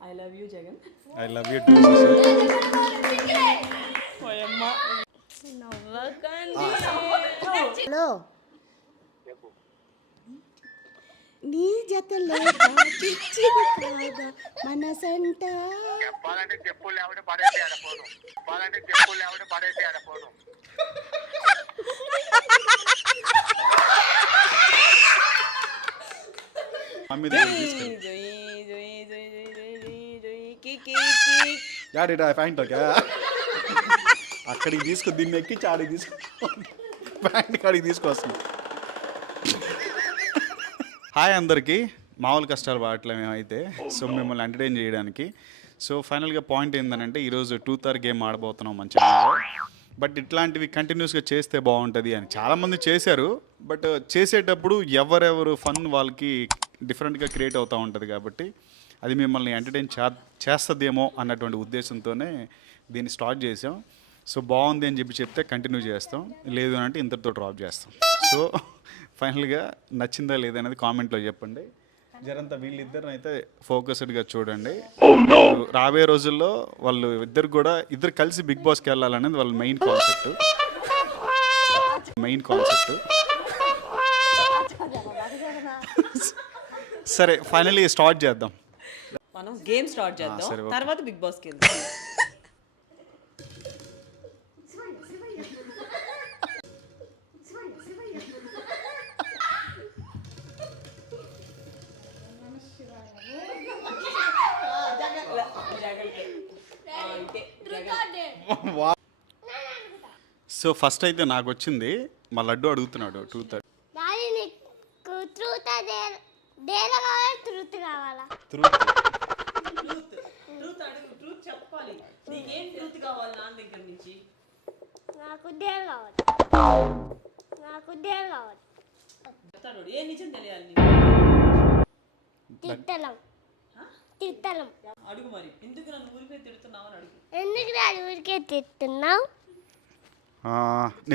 I love you Jagan I love you hello. నీ జత మనసంట. చెప్పాలంటే చెప్పులు లేకపోతే యాడిడా ప్యాంట్ ఓకే? అక్కడికి తీసుకో దీన్ని ఎక్కించి ఆడికి తీసుకో. ప్యాంట్ కాడికి తీసుకొస్తాం హాయ్ అందరికీ. మామూలు కష్టాలు పడట్లే మేమైతే. సో మిమ్మల్ని ఎంటర్టైన్ చేయడానికి. సో ఫైనల్గా పాయింట్ ఏంటంటే ఈరోజు టూ థర్ గేమ్ ఆడబోతున్నాం మంచిగా బట్ ఇట్లాంటివి కంటిన్యూస్గా చేస్తే బాగుంటుంది అని చాలామంది చేశారు. బట్ చేసేటప్పుడు ఎవరెవరు ఫన్ వాళ్ళకి డిఫరెంట్గా క్రియేట్ అవుతూ ఉంటుంది కాబట్టి అది మిమ్మల్ని ఎంటర్టైన్ చే చేస్తుందేమో అన్నటువంటి ఉద్దేశంతోనే దీన్ని స్టార్ట్ చేసాం సో బాగుంది అని చెప్పి చెప్తే కంటిన్యూ చేస్తాం. లేదు అని అంటే ఇంతటితో డ్రాప్ చేస్తాం. సో ఫైనల్గా నచ్చిందా లేదా అనేది కామెంట్లో చెప్పండి. జరంతా వీళ్ళిద్దరిని అయితే ఫోకస్డ్గా చూడండి రాబోయే రోజుల్లో వాళ్ళు ఇద్దరు కూడా ఇద్దరు కలిసి బిగ్ బాస్కి వెళ్ళాలనేది వాళ్ళ మెయిన్ కాన్సెప్ట్ మెయిన్ కాన్సెప్ట్ సరే ఫైనలీ స్టార్ట్ చేద్దాం. మనం గేమ్ స్టార్ట్ చేద్దాం. తర్వాత బిగ్ బాస్కి వెళ్దాం. సో ఫస్ట్ అయితే నాకు వచ్చింది మా లడ్డు అడుగుతున్నాడు టూ థర్డ్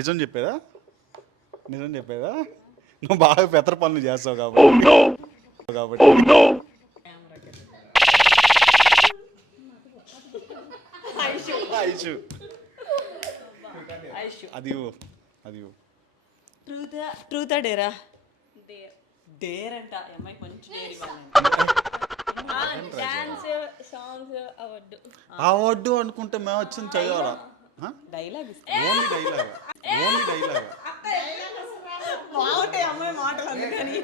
నిజం చెప్పేదా? నిజం చెప్పేదా? నువ్వు బాగా పెద్ద పనులు చేస్తావు కాబట్టి. కాబట్టి. ఐషు. ఐషు. అది. అది. ట్రూత్ ట్రూత్ డేరా? డేర్ డేర్ అంట. ఈ అమ్మాయికి మంచి డేర్ డాన్స్ సాంగ్స్ అవద్దు అనుకుంటే మేము వచ్చింది చదవాలా? Dialogue only dialogue only dialogue బాగుంటాయి అమ్మాయి మాటలు అందుకని.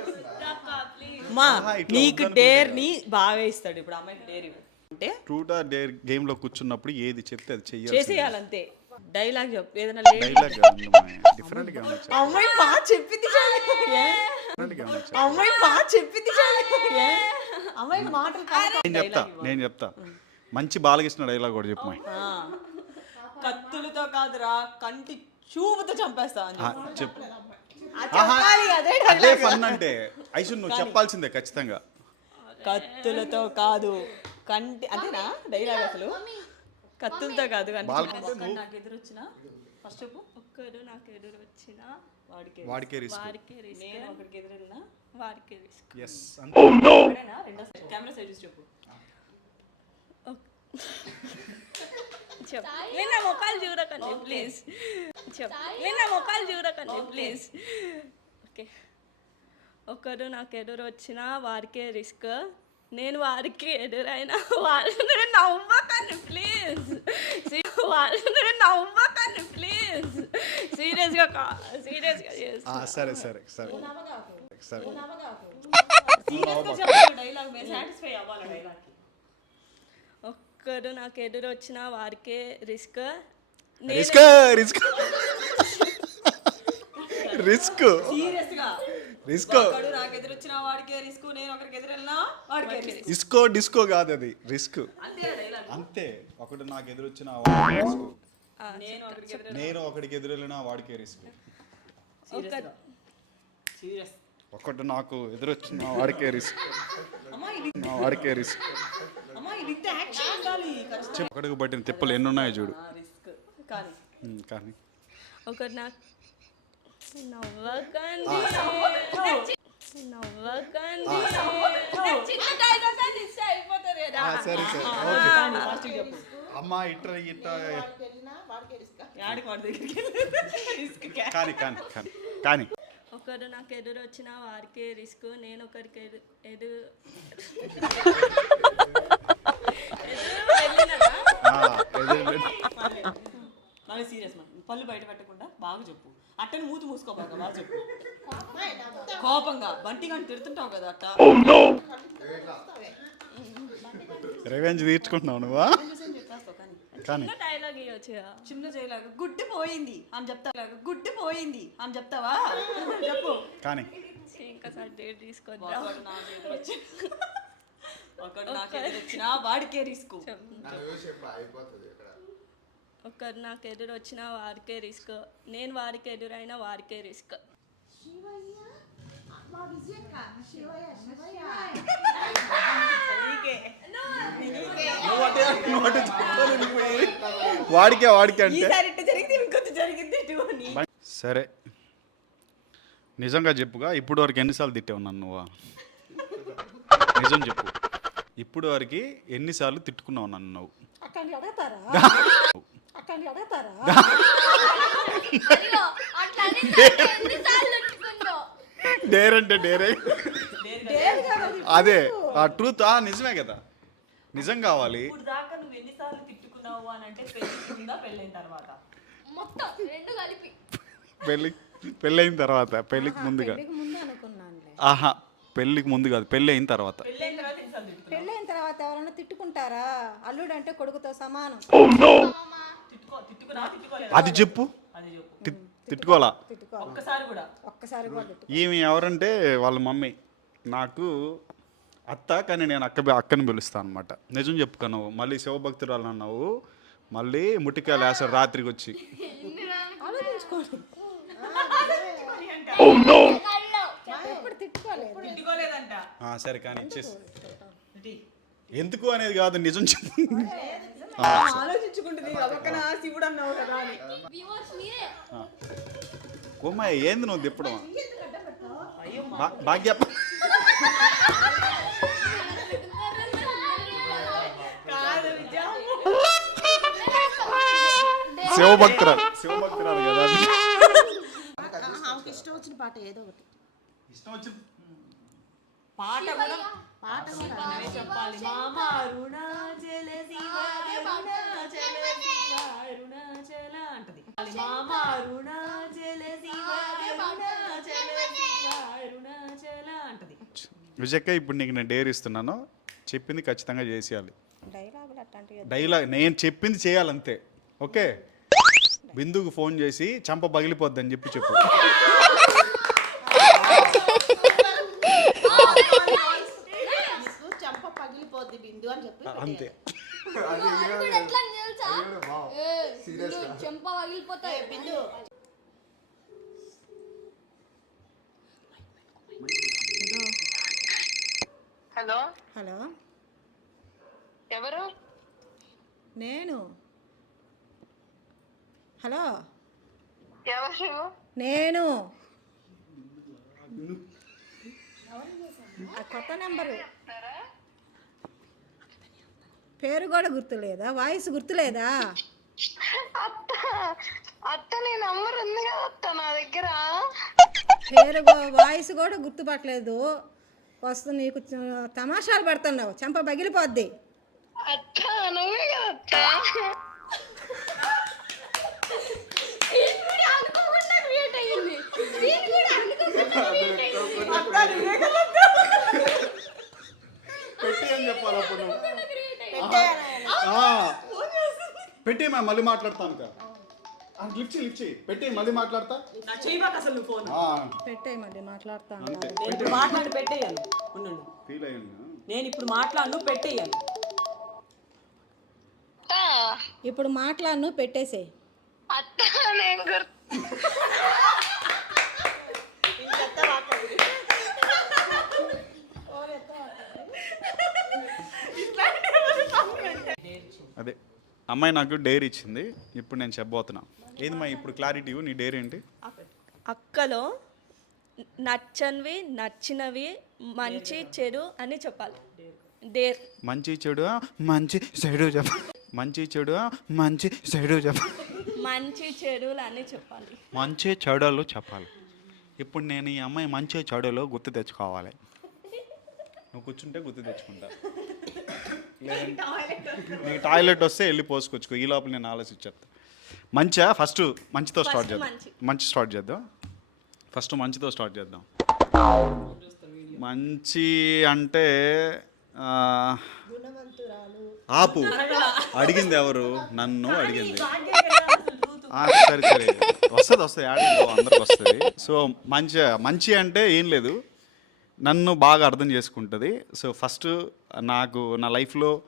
మా ఆహా, ఇట్లా నీకు. డేర్ని బాగా ఇస్తాడు. ఇప్పుడు అమ్మాయికి డేర్ అంటే ట్రూటా డేర్ గేమ్లో కూర్చున్నప్పుడు ఏది చెప్తే అది చెయ్యాలి చేసేయాలంతే. డైలాగ్ చెప్పు. ఏదైనా డైలాగ్ డిఫరెంట్గా ఉంది. అమ్మాయి బాగా చెప్పింది అమ్మాయి బాగా చెప్పింది? అమ్మాయి మాటలు. నేను చెప్తా. నేను చెప్తా. మంచి బాలకృష్ణ డైలాగ్ కూడా చెప్పు. కత్తులతో కాదురా కంటి చూపుతో చంపేస్తా అని ఆ, చెప్పు. అది చెప్పాలి, అదే అదే dialogue. ఫన్ అంటే. ఐసు నువ్వు చెప్పాల్సిందే ఖచ్చితంగా. కత్తులతో కాదు కంటి అదేనా డైలాగ్ అసలు? కత్తులతో కాదు కంటి ఒక్కడు నాకు ఎదురు వచ్చిన ఫస్ట్ చెప్పు. ఒక్కరు నాకు ఎదురు వచ్చిన వాడికి వాడికే రిస్క్ వారికి రిస్క్ నేను ఒకడికి ఎదురు వెళ్ళినా వారికి రిస్క్ ఎస్ ఒకడేనా రెండో కెమెరా సైడ్ చూసి చెప్పు. చెప్ నిన్న మొక్కలు చూడకండి ప్లీజ్ చెప్ నిన్న మొక్కలు చూడకండి ప్లీజ్ ఓకే ఒకరు నాకు ఎదురు వచ్చిన వారికే రిస్క్ నేను వారికి ఎదురైనా వాళ్ళని నవ్వకండి ప్లీజ్ వాళ్ళని నవ్వకండి ప్లీజ్ సీరియస్గా కా సీరియస్గా చేస్తా సరే సరే సరే సరే సీరియస్గా చెప్పు డైలాగ్ మేము సాటిస్ఫై అవ్వాలి డైలాగ్ ఒక్కరు నాకు ఎదురు వచ్చిన వారికే రిస్క్ రిస్క్ రిస్క్ రిస్క్ సీరియస్గా రిస్క్ ఒకడు నాకు ఎదురు వచ్చిన వాడికే రిస్క్ నేను ఒకరికి ఎదురు వెళ్ళినా వాడికే రిస్క్ ఇస్కో డిస్కో కాదు అది. రిస్క్ అంతే ఒకడు నాకు ఎదురొచ్చిన వాడికే రిస్క్ నేను ఒకరికి ఎదురు నేను ఒకడికి ఎదురెళ్ళినా వాడికే రిస్క్ సీరియస్ సీరియస్. ఒకటి నాకు ఎదురొచ్చిన వాడికే రిస్క్ నా వాడికే రిస్క్ ఒకడికి పట్టిన తిప్పలు ఎన్ని ఉన్నాయో చూడు. రిస్క్ కానీ. ఉమ్, కానీ. ఒకరు నాకు నవ్వకండి. నవ్వకండి. అని సరే సరే. ఓకే. అమ్మ ఇట్ట ఇట్ట యాడికి వాడి దగ్గరికి రిస్క్ కానీ కానీ కానీ కానీ. ఒకరు నాకు ఎదురు వచ్చిన వారికే రిస్క్ నేను ఒకరికి ఎదు ఎదు ఎదురు వెళ్ళిననా? ఆ, ఎదురు- మళ్ళీ సీరియస్ మన పళ్ళు బయట పెట్టకుండా బాగా చెప్పు. అట్టని మూతి మూసుకోబాక బాగా చెప్పు. కోపంగా. బంటి కానీ తిడుతుంటావు కదా అట్ట రివెంజ్ తీర్చుకుంటున్నావు నువ్వా? కానీ చిన్న డైలాగ్ ఇవ్వచ్చు. చిన్న చేయలాగా గుడ్డి పోయింది అని చెప్తావు గుడ్డి పోయింది అని చెప్తావా చెప్పు కానీ డేట్ నాకు ఎదురొచ్చినా వాడికే రిస్క్ ఒకరు నాకు ఎదురు వచ్చిన వారికే రిస్క్ నేను వారికి ఎదురైన వారికే రిస్క్ నువ్వు అటే నువ్వు అటే చెప్తాను వెళ్ళిపోయి. వాడికే వాడికే అంటే. ఈసారి ఇట్ట జరిగింది ఇంకొంచెం జరిగింది ఇటు అని. సరే. నిజంగా చెప్పుగా ఇప్పుడు వరకు ఎన్నిసార్లు తిట్టావు నన్ను నువ్వు? నిజం చెప్పు. ఇప్పుడు వరకు ఎన్నిసార్లు తిట్టుకున్నావు నన్ను నువ్వు? అక్కడిని అడగతారా? అక్కడిని అడగతారా? అయ్యో అట్లా అన్నిసార్లు ఎన్నిసార్లు తిట్టుకుందో డేర్ అంటే డేరే. అదే ఆ ట్రూత్ ఆ నిజమే కదా. నిజం కావాలి. ఇప్పుడు దాకా నువ్వు ఎన్నిసార్లు తిట్టుకున్నావు అని అంటే పెళ్ళి ఉందా పెళ్ళైన తర్వాత. మొత్తం రెండు కలిపి. పెళ్ళి పెళ్ళైన తర్వాత పెళ్ళికి ముందుగా. పెళ్ళికి ముందు అనుకున్నానులే. ఆహా పెళ్ళికి ముందు కాదు పెళ్ళి అయిన తర్వాత. పెళ్ళైన తర్వాత పెళ్ళైన తర్వాత ఎవరైనా తిట్టుకుంటారా? అల్లుడు అంటే కొడుకుతో సమానం. తిట్టుకో తిట్టుకున్నా తిట్టుకోలేదు? అది చెప్పు. అది చెప్పు. తి- తిట్టుకోవాలా? తిట్టుకోవాలి. ఒక్కసారి కూడా. ఒక్కసారి కూడా తిట్టు ఈమె ఎవరంటే వాళ్ళ మమ్మీ. నాకు అత్త కానీ నేను అక్క అక్కని పిలుస్తాను అనమాట నిజం చెప్పుకున్నావు మళ్ళీ శివభక్తురాలు అన్నావు. మళ్ళీ ముట్టికాయలు వేసారు రాత్రికి వచ్చి సరే కానీ ఇచ్చేసి. ఎందుకు అనేది కాదు నిజం చెప్పు. ఆలోచించుకుంటుంది పక్కన శివుడు అన్నావు కదా అని. వ్యూవర్స్ మీరే. కోమయ్య ఏంది నువ్వు తిప్పడం? బా- భాగ్య. కాదు శివభక్తురాలు. శివభక్తురాలు కదా. ఆమెకి ఇష్టం వచ్చిన పాట ఏదో ఒకటి. ఇష్టం వచ్చి పాట కూడా పాట కూడా చెప్పాలి. మామ అరుణాచల శివ అరుణాచల శివ అరుణాచల అంటది. మామ అరుణాచల శివ అరుణాచల శివ. అరుణాచల అంటది. విజయక్క ఇప్పుడు నీకు నేను డేర్ ఇస్తున్నాను. చెప్పింది ఖచ్చితంగా చేసేయాలి. డైలాగ్ నేను చెప్పింది చేయాలంతే. ఓకే బిందుకు ఫోన్ చేసి చంప పగిలిపోద్దని చెప్పి చెప్పు. చెంప పగిలిపోద్ది బిందు అని చెప్పి అంతే. హలో హలో ఎవరు? నేను హలో ఎవరు నేను. కొత్త నెంబరు. పేరు కూడా గుర్తులేదా? వాయిస్ గుర్తులేదా? అత్త అత్త నీ నంబర్ ఉంది కదా అత్త నా దగ్గర. పేరు గూ- వాయిస్ కూడా గుర్తుపట్టలేదు. వస్తు నీకు తమాషాలు పడుతున్నావు. చెంప పగిలిపోద్ది. అత్త నువ్వే కదా అత్త అనుకోకుండా క్రియేట్ అయ్యింది దీని కూడా అనుకోకుండా create అయ్యింది. పెట్టి అని చెప్పాలి అప్పుడు పెట్టి మా మళ్ళీ మాట్లాడతాను కా. లిఫ్ట్ చేయి లిఫ్ట్ చేయి పెట్టి మళ్ళీ మాట్లాడతా? అసలు ఫోన్. ఆ, పెట్టేయి మళ్ళీ మాట్లాడతాను. నేను ఇప్పుడు మాట్లాడి పెట్టేయాను. ఉండు ఫీల్ అయ్యింది? నేను ఇప్పుడు మాట్లాడు పెట్టేయాను. అత్త ఇప్పుడు మాట్లాడను పెట్టేసేయి. అత్త నేను గుర్తు అదే. అమ్మాయి నాకు డైరీ ఇచ్చింది. ఇప్పుడు నేను చెప్పబోతున్నా. ఏంది మా ఇప్పుడు క్లారిటీ నీ డైరీ ఏంటి? అక్కలో నచ్చనివి నచ్చినవి మంచి చెడు అని చెప్పాలి. డేర్. మంచి చెడు మంచి చెడు చెప్ప మంచి చెడు మంచి చెడు చెప్ప మంచి చెడులు అన్నీ చెప్పాలి. మంచి చెడులు చెప్పాలి. ఇప్పుడు నేను ఈ అమ్మాయి మంచి చెడులు గుర్తు తెచ్చుకోవాలి. నువ్వు కూర్చుంటే గుర్తు తెచ్చుకుంటా. నీకు టాయిలెట్ వస్తే. వెళ్ళి పోసుకొచ్చుకో. ఈ లోపల నేను ఆలోచించేస్తా మంచిగా ఫస్ట్ మంచితో స్టార్ట్ చేద్దాం. మంచి. మంచి స్టార్ట్ చేద్దాం. ఫస్ట్ మంచితో స్టార్ట్ చేద్దాం. మంచి అంటే ఆ, ఆపు. అడిగింది ఎవరు? నన్ను అడిగింది. సరే సరే. వస్తుంది వస్తుంది. యాడింగ్ అందరికి వస్తుంది. సో మంచి మంచి అంటే ఏం లేదు. నన్ను బాగా అర్థం చేసుకుంటుంది. సో ఫస్ట్ నాకు నా లైఫ్లో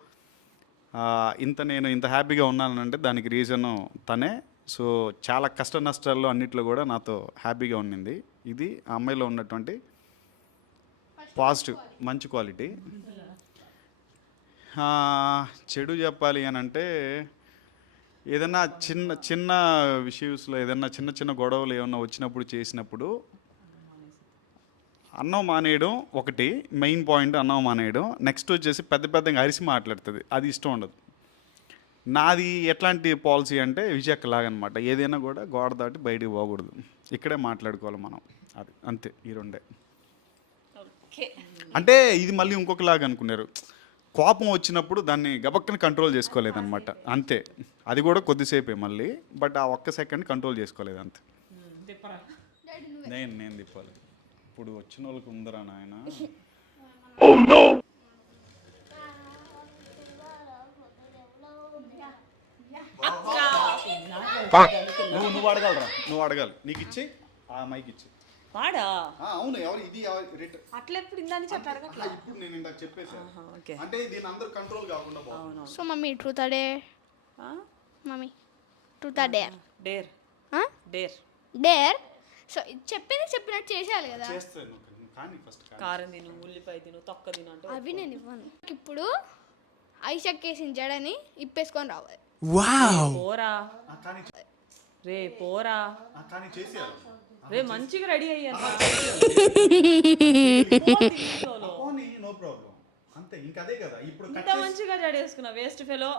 ఇంత నేను ఇంత హ్యాపీగా ఉన్నానంటే దానికి రీజను తనే. సో చాలా కష్ట నష్టాల్లో అన్నిట్లో కూడా నాతో హ్యాపీగా ఉండింది. ఇది ఆ అమ్మాయిలో ఉన్నటువంటి పాజిటివ్ మంచి క్వాలిటీ. చెడు చెప్పాలి అని అంటే ఏదైనా చిన్న చిన్న విషయస్లో ఏదైనా చిన్న చిన్న గొడవలు ఏమన్నా వచ్చినప్పుడు చేసినప్పుడు అన్నం మానేయడం ఒకటి మెయిన్ పాయింట్ అన్నం మానేయడం. నెక్స్ట్ వచ్చేసి పెద్ద పెద్దగా అరిసి మాట్లాడుతుంది. అది ఇష్టం ఉండదు. నాది ఎట్లాంటి పాలసీ అంటే విజయక్క లాగనమాట. ఏదైనా కూడా గోడ దాటి బయటికి పోకూడదు. ఇక్కడే మాట్లాడుకోవాలి మనం. అది అంతే ఈ రెండే. ఓకే. అంటే ఇది మళ్ళీ ఇంకొకలాగా అనుకున్నారు. కోపం వచ్చినప్పుడు దాన్ని గబక్కన కంట్రోల్ చేసుకోలేదన్నమాట అంతే. అది కూడా కొద్దిసేపే మళ్ళీ. బట్ ఆ ఒక్క సెకండ్ కంట్రోల్ చేసుకోలేదు అంతే. నేను నేను తిప్పాలి. ఇప్పుడు వచ్చిన వాళ్ళకి ఉందరా నాయన. నువ్వు నువ్వు అడగాలరా నువ్వు అడగాలి. నీకు ఇచ్చి ఆ మైక్ ఇచ్చి. వాడా? ఆ, అవును ఎవరు ఇది ఎవరు రిట- అట్లా ఎప్పుడు అట్లా ఇప్పుడు నేను ఇందాక చెప్పేసాను ఓకే. అంటే దీని అందరూ కంట్రోల్ కాకుండా so mummy truth dare mummy truth dare dare dare dare చెప్పింది చెప్పినట్టు చేసేయాలి కదా. చేస్తాను. కానీ ఫస్ట్ కారం తిను ఉల్లిపాయ తిను తొక్క తిను అంటే అవి నేను ఇవ్వను. ఇప్పుడు ఐషక్ వేసిన జడని ఇప్పేసుకొని రావాలి. పోరా. రే పోరా. రే మంచిగా రెడీ అయ్యాను పోనీ నో ప్రాబ్లం అంతే ఇంకా అదే కదా. ఇప్పుడు కట్ ఇంత మంచిగా వేస్ట్ ఫెలో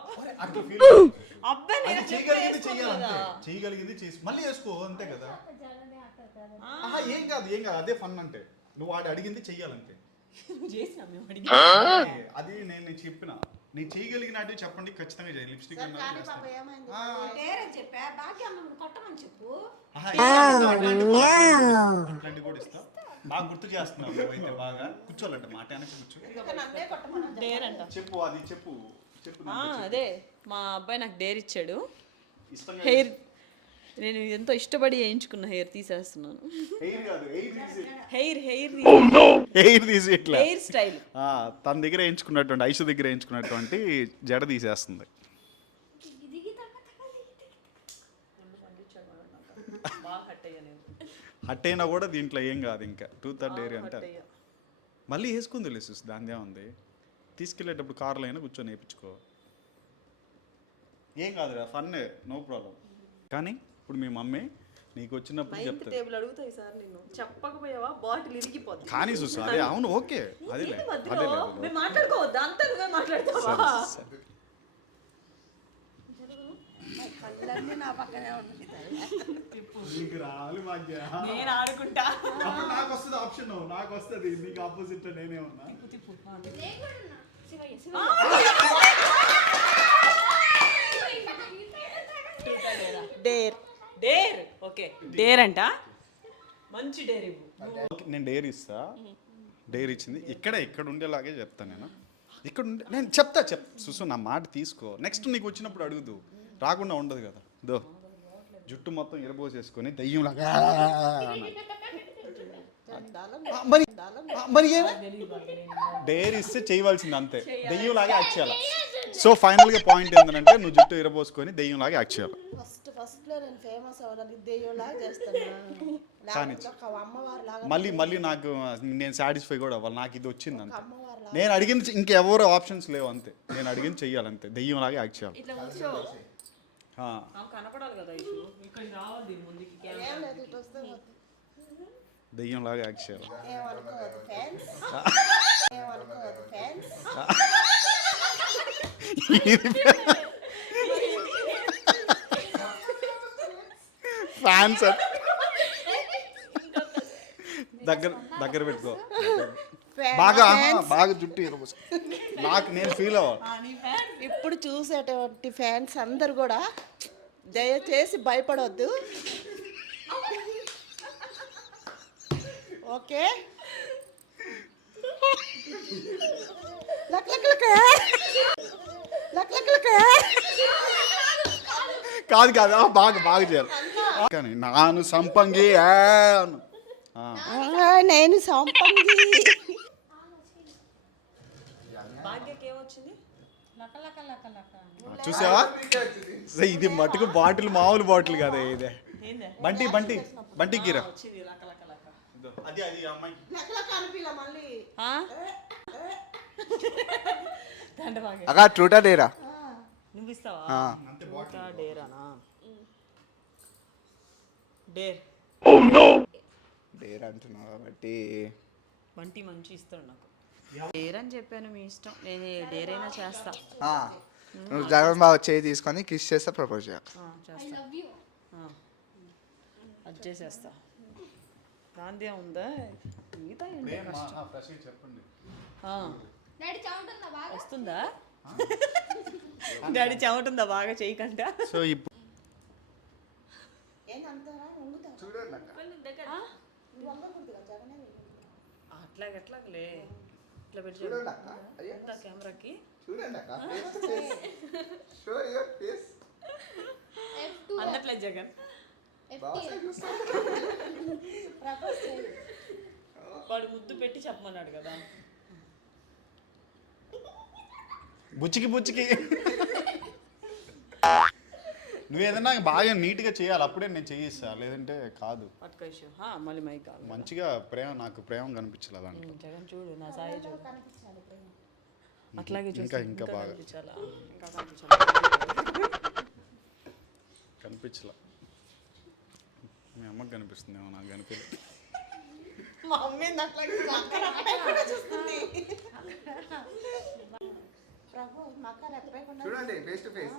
అబ్బాయి నేను చేయగలిగింది చేసి మళ్ళీ వేసుకో అంతే కదా. ఆహా, ఏం కాదు ఏం కాదు అదే ఫన్ అంటే. నువ్వు వాడు అడిగింది చెయ్యాలంతే. నువ్వు చేసినా మేము అడిగి అది నేను చెప్పిన. నేను చేయగలిగినట్టు చెప్పండి ఖచ్చితంగా చేయాలి. లిప్స్టిక్ చెప్పా కొట్టమని చెప్పు. అట్లాంటివి కూడా ఇస్తా. బాగా గుర్తు చేస్తున్నావు నువ్వైతే బాగా. కూర్చోవాలంటే మాట వెనక్కి కూర్చో డేర్ అంట చెప్పు. అది చెప్పు. చెప్పు ఆ, అదే మా అబ్బాయి నాకు డేర్ ఇచ్చాడు. ఇష్టంగా హెయిర్ నేను ఎంతో ఇష్టపడి వేయించుకున్న హెయిర్ తీసేస్తున్నాను. హెయిర్ కాదు హెయిర్ హెయిర్ తీసి. ఇట్లా. Hairstyle. ఆ, తన దగ్గర వేయించుకున్నటువంటి ఐషు దగ్గర వేయించుకున్నటువంటి జడ తీసేస్తుంది. హట్ అయినా కూడా దీంట్లో ఏం కాదు ఇంకా. టూ థర్డ్ ఏరియా అంటే. మళ్ళీ వేసుకుంది లేదు దానిదే ఉంది. తీసుకెళ్ళేటప్పుడు కార్లో అయినా కూర్చొని వేయించుకో. ఏం కాదురా ఫన్నే నో ప్రాబ్లం. కానీ ఇప్పుడు మీ మమ్మీ నీకు వచ్చినప్పుడు చెప్తుంది. టేబుల్ అడుగుతాయి సార్ నిన్ను. చెప్పకపోయావా? బాటిల్ ఇరిగిపోద్ది కానీ చూసు అదే అవును ఓకే. అదేలే మేము మాట్లాడుకోవద్దా? అంతా నువ్వే మాట్లాడతావా? రావాలి భాగ్య నేను ఆడుకుంటా. నాకు వస్తుంది ఆప్షన్ నాకు వస్తుంది. నీకు ఆపోజిట్ నేనే ఉన్నా. Dare dare. ఓకే. డేర్ అంట. మంచి డేర్ ఇవ్వు. నేను డైరీ ఇస్తా. డైరీ ఇచ్చింది. ఇక్కడ ఇక్కడ ఉండేలాగే చెప్తాను నేను. ఇక్కడ ఉండే నేను చెప్తా చెప్ సుసు నా మాట తీసుకో. నెక్స్ట్ నీకు వచ్చినప్పుడు అడుగుదు. రాకుండా ఉండదు కదా. దో. జుట్టు మొత్తం ఎరబోసేసుకొని దయ్యంలాగా మరి మరి డైరీ ఇస్తే చేయవలసింది అంతే. దెయ్యంలాగా యాక్ట్ చేయాలి? సో ఫైనల్గా పాయింట్ ఏంటంటే నువ్వు జుట్టు ఎరబోసుకొని దెయ్యంలాగా యాక్ట్ చేయాలి? ఫస్ట్ ఫస్ట్లో నేను ఫేమస్ అవ్వడానికి దెయ్యంలాగా చేస్తాను. కానీ లాగా మళ్ళీ మళ్ళీ నాకు నేను సాటిస్ఫై కూడా అవ్వాలి. నాకు ఇది వచ్చింది అంతే. నేను అడిగింది ఇంకెవరు ఆప్షన్స్ లేవు అంతే. నేను అడిగింది చెయ్యాలి అంతే దెయ్యంలాగా యాక్ట్ చేయాలి. కనపడాలి కదా దెయ్యంలాగా యాక్ట్ చేయాలి. ఫ్యాన్స్ దగ్గర దగ్గర పెట్టుకో. బాగా బాగా జుట్టు నాకు నేను ఫీల్ అవ్వాలి. ఇప్పుడు చూసేటువంటి ఫ్యాన్స్ అందరు కూడా దయచేసి భయపడవద్దు okay. Luck luck luck. Luck luck luck. కాదు కాదు. బాగా బాగా చేయాలి. కానీ నాను సంపంగి నేను సంపంగి. చూసావా? ఇది మటుకు బాటిల్ మామూలు బాటిల్ కాదే ఇదే. ఏందే? బంటి బంటి బంటి గీరా అది అమ్మాయి. అక్క ట్రూటా డేరా? నువ్వు ఇస్తావా ఇంకా డేరానా? డేర్. డేరా అంటున్నావు కాబట్టి. బంటి మంచి ఇస్తాడు నాకు. డేర్ అని చెప్పాను మీ ఇష్టం. నేను డేర్ అయినా చేస్తా. నువ్వు జగన్ బాబు చేయి తీసుకొని కిస్ చేస్తే ప్రపోజ్ చేయాలి. అది చేసేస్తా. దాందే ఉందా మిగతా ఏంటి? కష్టం? చెప్పండి. బాగా? వస్తుందా? డాడీ చెమటుందా బాగా చేయకంట? సో ఇప్పుడు ఏందంటారా వంగుతా చూడండి అక్క. అట్లా ఎట్లాగలే? ఇట్లా పెట్టి చూడండి కెమెరాకి? చూడండి అక్క. face to face. Show your face. F two అందట్లే Jagan. వాడు ముద్దు పెట్టి చెప్పమన్నాడు కదా. బుచ్చికి బుచ్చికి. నువ్వు ఏదన్నా బాగా నీట్గా చేయాలి అప్పుడే నేను చేయిస్తా లేదంటే కాదు. మళ్ళీ మైక్ మంచిగా ప్రేమ నాకు ప్రేమ దాంట్లో. జగన్ చూడు నా సాయి చూడు. అట్లాగే ఇంకా ఇంకా బాగా. కనిపించాలా. అమ్మకి కనిపిస్తుందేమో నాకు కనిపించలేదు మా మమ్మీ అట్లాగే చూస్తుంది. ప్రభు చూడండి face to face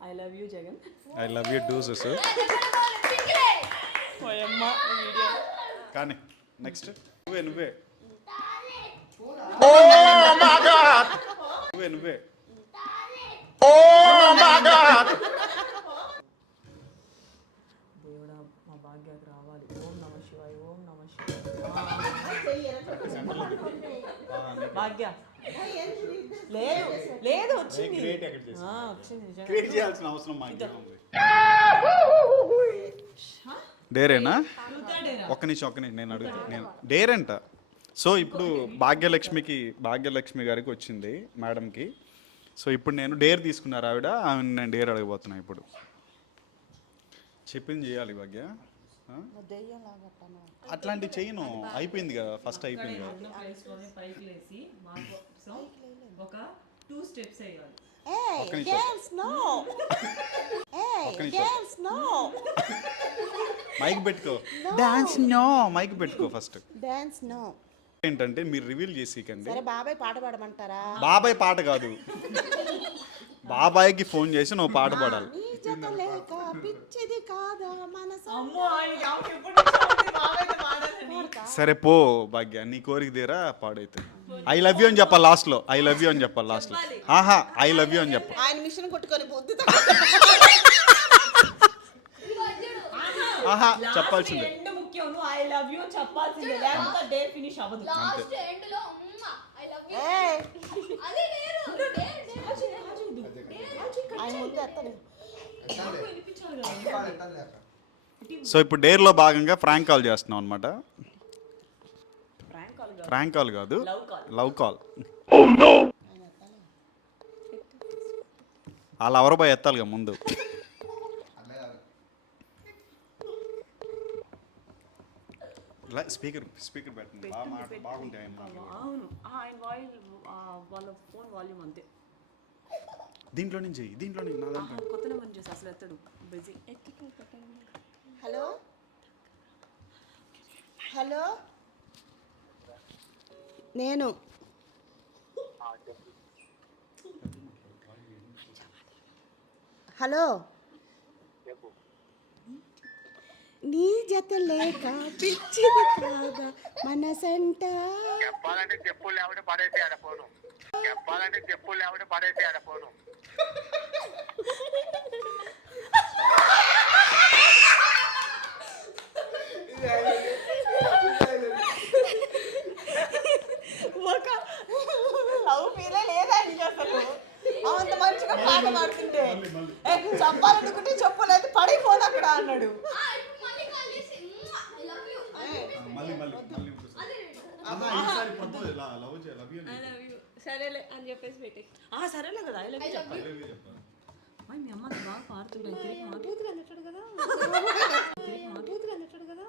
I love you Jagan. I love you too sis కానీ నెక్స్ట్ నువ్వే నువ్వే. నువ్వే నువ్వే. దేవుడా మా భాగ్యానికి రావాలి ఓం నమ శివాయ ఓం నమ శివాయ భాగ్య. లేదు లేదు వచ్చింది. క్రియేట్ చేయాల్సిన అవసరం డేరేనా? ఒక్క నిమిషం ఒక్క నిమిషం నేను అడుగుతా నేను డేరంట. సో ఇప్పుడు భాగ్యలక్ష్మికి భాగ్యలక్ష్మి గారికి వచ్చింది మేడంకి. సో ఇప్పుడు నేను డేర్ తీసుకున్నారు ఆవిడ ఆమె నేను డేర్ అడగబోతున్నా ఇప్పుడు. చెప్పింది చేయాలి భాగ్య. ఆ? అట్లాంటివి చేయను. అయిపోయింది కదా ఫస్ట్ అయిపోయింది కదా. పైకి లేసి ఒక టూ స్టెప్స్ వేయాలి. ఒక్క నిమిషం. మైక్ పెట్టుకో. డాన్స్ నో మైక్ పెట్టుకో ఫస్ట్ డాన్స్ నో ఏంటంటే మీరు రివీల్ చేసికండి సరే బాబాయ్ పాట పాడమంటారా? బాబాయ్ పాట కాదు. బాబాయ్కి ఫోన్ చేసి నువ్వు పాట పాడాలి. సరే పో భాగ్య నీ కోరిక తీరా పాడైతే. ఐ లవ్ యూ అని చెప్పాలి లాస్ట్లో ఐ లవ్ యూ అని చెప్పాలి లాస్ట్లో ఆహా ఐ లవ్ యూ అని చెప్పాలి ఆయన మిషన్ కొట్టుకొని బుద్ధి ఆహా చెప్పాల్సిందే. ఐ లవ్ యూ చెప్పాల్సిందే. లేకపోతే డే ఫినిష్ అవ్వదు. లాస్ట్ ఎండ్లో ఐ లవ్ యూ అదే ఆయన ముందు ఎత్తడు. సో ఇప్పుడు డేర్లో భాగంగా ఫ్రాంక్ కాల్ చేస్తున్నాం అనమాట ఫ్రాంక్ కాల్ కాదు. Love call. Love call. వాళ్ళ ఎవరో పోయి ఎత్తాలిగా ముందు. స్పీకర్ స్పీకర్ పెట్టండి. బాగా బాగుంటాయి ఆయన మాటలు. అవును ఆ, ఆయన వాయిస్ వాళ్ళ ఫోన్ వాల్యూమ్ అంతే. దీంట్లో నుంచి దీంట్లో నుంచి నా దాంట్లో కొత్త నెంబర్ చేసి అసలు ఎత్తడు. బిజీ. హలో? హలో? నేను. హలో? నీ జత లేక పిచ్చిది కాగా మనసంట. చెప్పాలంటే చెప్పులు లేకపోతే పడేసి ఆడ ఫోను. చెప్పాలంటే చెప్పులు లేకపోతే పడేసి ఆడ ఫోను. లవ్ ఫీలే లేదా నీకు అసలు? అంత మంచిగా పాట పాడుతుంటే. చెప్పాలనుకుంటే చెప్పలేదు పడిపోదు అక్కడ అన్నాడు. మళ్ళీ మళ్ళీ మళ్ళీ లవ్ లవ్ సరేలే అని చెప్పేసి పెట్టి. ఆ సరేలే కదా ఐ లవ్ యూ చెప్పాలి మీ అమ్మ బాగా. బూతులు అన్నట్టు కదా. బూతులు అన్నట్టు కదా.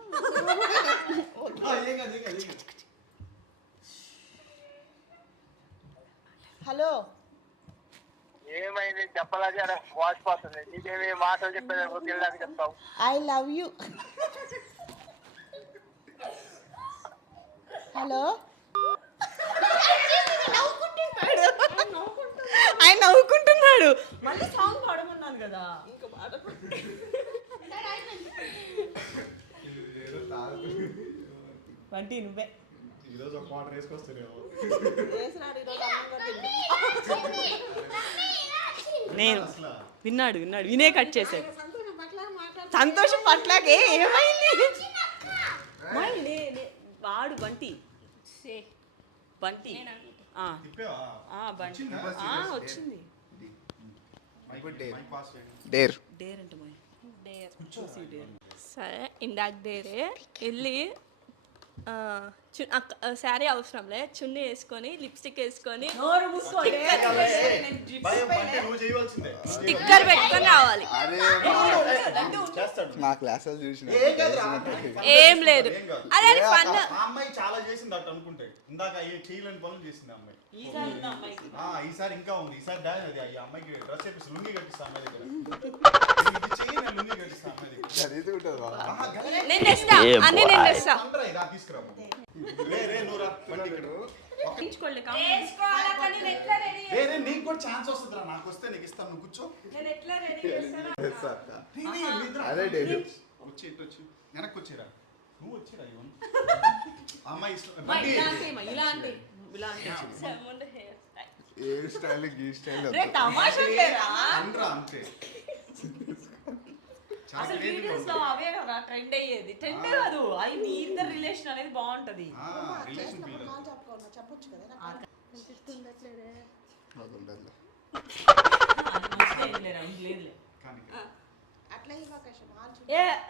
హలో. ఏమైంది? చెప్పాలని ఆడ వాసిపోతుంది నీకేమి మాటలు చెప్పేది తెలియదాకా చెప్తావు. I love you hello. ఆయన నవ్వుకుంటున్నాడు. మళ్ళీ సాంగ్ పాడమన్నాను కదా. ఇంకా పాడ వంటి నువ్వే. ఈరోజు ఒక నేను విన్నాడు విన్నాడు. వినే కట్ చేశాడు. సంతోషం పట్ల మాట్లాడు సంతోషం పట్లాగే ఏమైంది? వాడు బంటి. సే బంటి. ఆ, తిప్పావా? ఆ, బంటి ఆ, వచ్చింది. డేర్. డేర్. అంటే మై డేర్. చూసి డేర్. సరే ఇందాక డేరే వెళ్ళి శారీ అవసరంలే. చున్నీ వేసుకొని లిప్స్టిక్ వేసుకొని. స్టిక్కర్ పెట్టుకొని రావాలి. మా క్లాసులో చూసిన. ఏం లేదు. అదే ఫన్ అమ్మాయి చాలా చేసింది అట్టు అనుకుంటే. ఇందాక చేయలేని పనులు చేసింది అమ్మాయి. ఈసారి ఇంకా ఉంది. ఈసారి డాన్స్ అది. అమ్మాయికి డ్రెస్ లుంగి కట్టిస్తా అమ్మాయి దగ్గర. నేను తెస్తా అన్ని నేను తెస్తా నీకు కూడా ఛాన్స్ వస్తుందిరా నాకు వస్తే నీకు ఇస్తాను నువ్వు కూర్చో వచ్చి ఇటు వచ్చి వెనక్కి వచ్చిరా నువ్వు వచ్చిరా ఇవన్ అమ్మాయి ఇష్టం ఏ స్టైల్ గీ స్టైల్ అంతే అసలు వీడియోస్లో. అవే కదా ట్రెండ్ అయ్యేది. ట్రెండ్ కాదు అవి మీ ఇద్దరు రిలేషన్ అనేది బాగుంటది. చెప్పొచ్చు కదా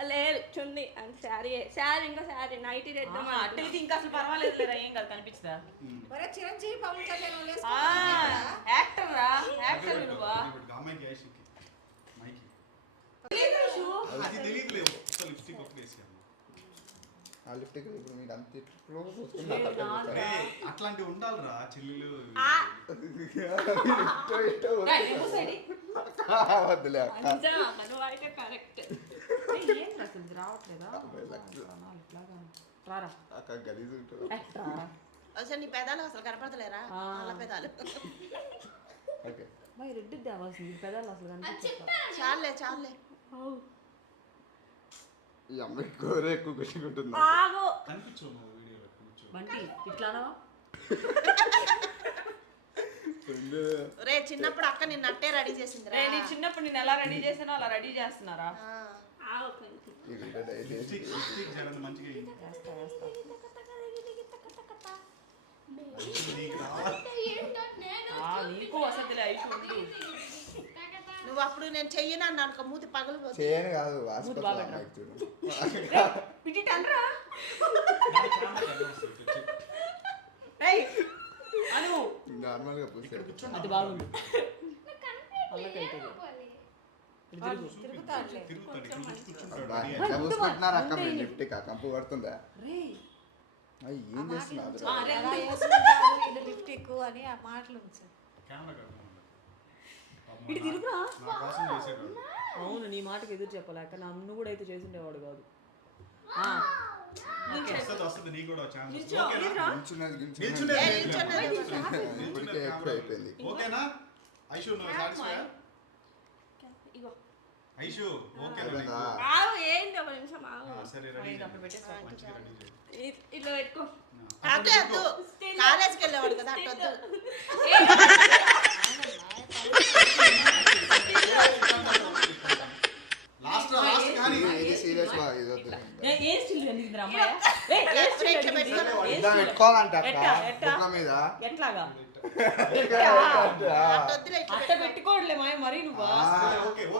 లేదు చున్నీ అండ్ శారీ శారీ ఇంకా శారీ నైటీ తెద్దాం అట్టయితే ఇంకా అసలు పర్వాలేదు లేరా ఏం కాదు కనిపించదా? ఒరే చిరంజీవి పవన్ కళ్యాణ్ వాళ్ళు ఆ, వేసుకుంటారు యాక్టర్? రా యాక్టర్ నువ్వా? మైకి. అది ఒక్క లిప్స్టిక్ వేసి ఆ లిఫ్ట్కి ఇప్పుడు మీరు అంత ఇట్లో పోసుకున్నారు అట్లాంటివి ఉండాలిరా చెల్లెలు. వద్దులే అక్క. గలీజ్ ఉంటుంది. అసలు నీ పెదాలు అసలు కనపడతలేరా? ఆ. నల్ల పెదాలు. ఓకే. మరి రెడ్డి తేవాల్సింది పెదాలు అసలు. చెప్పాను చాలే చాలే ఈ అమ్మాయి కూర ఎక్కువ కొట్టుకుంటుంది ఆగు. కనిపించు నువ్వు వీడియోలో కూర్చో బంటి ఇట్లానా రే చిన్నప్పుడు అక్క నిన్ను అట్టే రెడీ చేసింది రే, నీ చిన్నప్పుడు నేను ఎలా రెడీ చేసానో అలా రెడీ చేస్తున్నారా. వేస్తా వేస్తా నీకు వసతిలే ఐషు నువ్వు అప్పుడు నేను చెయ్యను అన్నాను అనుకో మూతి పగలు చేయను కాదు నార్మల్గా పూసే అది బాగుంది. అక్క మీరు లిఫ్ట్ కంపు పడుతుందా అయ్యి ఏం చేస్తున్నారు అని ఆ మాటలు కెమెరా ఇటు నా- తిరుగురా. నా అవును నీ మాటకి ఎదురు చెప్పలేక నన్ను కూడా అయితే చేసిండేవాడు కాదు. ఓకేనా? ఐషు ఇగో. ఐషు ఓకే ఏంటి ఒక నిమిషం ఆగు. సరే రెడీ ఇట్లా పెట్టుకో. కాలేజ్కి వెళ్ళేవాడు కదా అటు పెట్టుకోవాలంట మీద. ఎట్లాగా? అట్ట పెట్టుకోవట్లే మాయ మరి నువ్వు.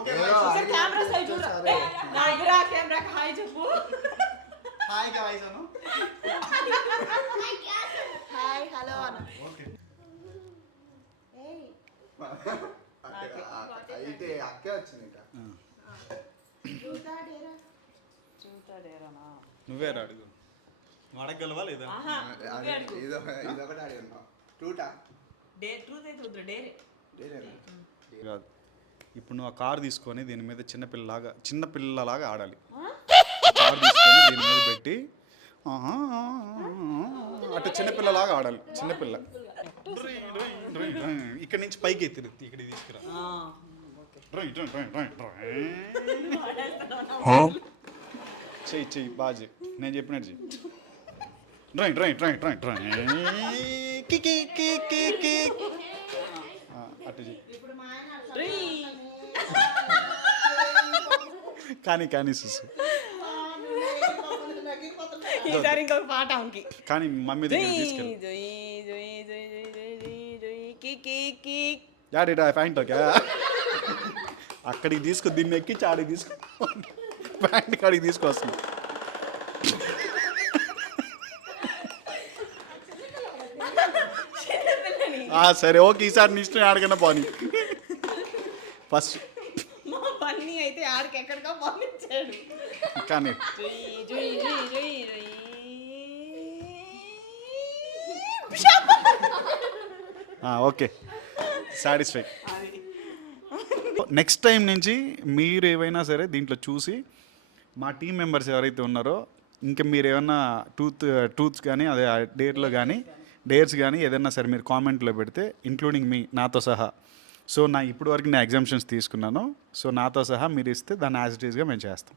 కెమెరా చూడు. నా ఎదురా కెమెరాకి హాయ్ చెప్పు. హాయ్ గాయ్స్ అను హాయ్ హలో అను ఓకే ఏయ్ అక్క- అక్క- అయితే అక్కే వచ్చింది ఇంకా చూతాడేరా చూతాడేరానా నువ్వే రా అడుగు. అడగగలవా లేదా ఇదొకటి అడిగి ఉన్నావు టూటా? డే ట్రూత్ అయితే వద్దు డేరే. కాదు. ఇప్పుడు నువ్వు ఆ కార్ తీసుకొని దీని మీద చిన్న పిల్లలాగా చిన్న పిల్లలాగా ఆడాలి. కార్ తీసుకొని దీని మీద పెట్టి అటు చిన్న పిల్లలాగా ఆడాలి. చిన్న పిల్ల. ఇక్కడ నుంచి పైకి ఎత్తిరు ఇక్కడ తీసుకురా. చెయ్యి చెయ్యి బాగా చెయ్యి నేను చెప్పినట్టు చెయ్యి. డ్రాయింగ్ డ్రాయింగ్ డ్రాయింగ్ డ్రాయింగ్ డ్రాయింగ్కి కి కి కి కి. ఆ, అటు కానీ కానీ సుసు. ఈసారి ఇంకొక పాట ఆమెకి. కానీ మమ్మీ దగ్గర తీసుకెళ్ళి. జొయ్కి కి కి యాడిడా ప్యాంట్ ఓకే అక్కడికి తీసుకు దీన్ని ఎక్కించి ఆడికి తీసుకో ప్యాంట్ కాడికి తీసుకొస్తున్నా ఆ, సరే ఓకే ఈసారి నీ ఇష్టం ఆడికన్నా పోనీ ఫస్ట్ మా బన్నీ అయితే ఆడికి ఎక్కడికో పంపించాడు కానీ జొయ్ జొయ్ జొయ్ జొయ్ జొయ్ ఆ, ఓకే సాటిస్ఫై నెక్స్ట్ టైం నుంచి మీరు ఏవైనా సరే దీంట్లో చూసి మా టీం మెంబర్స్ ఎవరైతే ఉన్నారో ఇంకా మీరు ఏమన్నా టూత్ టూత్స్ కానీ అదే డేట్లో కానీ డేట్స్ కానీ ఏదైనా సరే మీరు కామెంట్లో పెడితే ఇంక్లూడింగ్ మీ నాతో సహా. సో నా ఇప్పటివరకు నేను ఎగ్జామ్షన్స్ తీసుకున్నాను. సో నాతో సహా మీరు ఇస్తే దాన్ని యాజ్ ఇట్ ఈస్గా మేము చేస్తాం.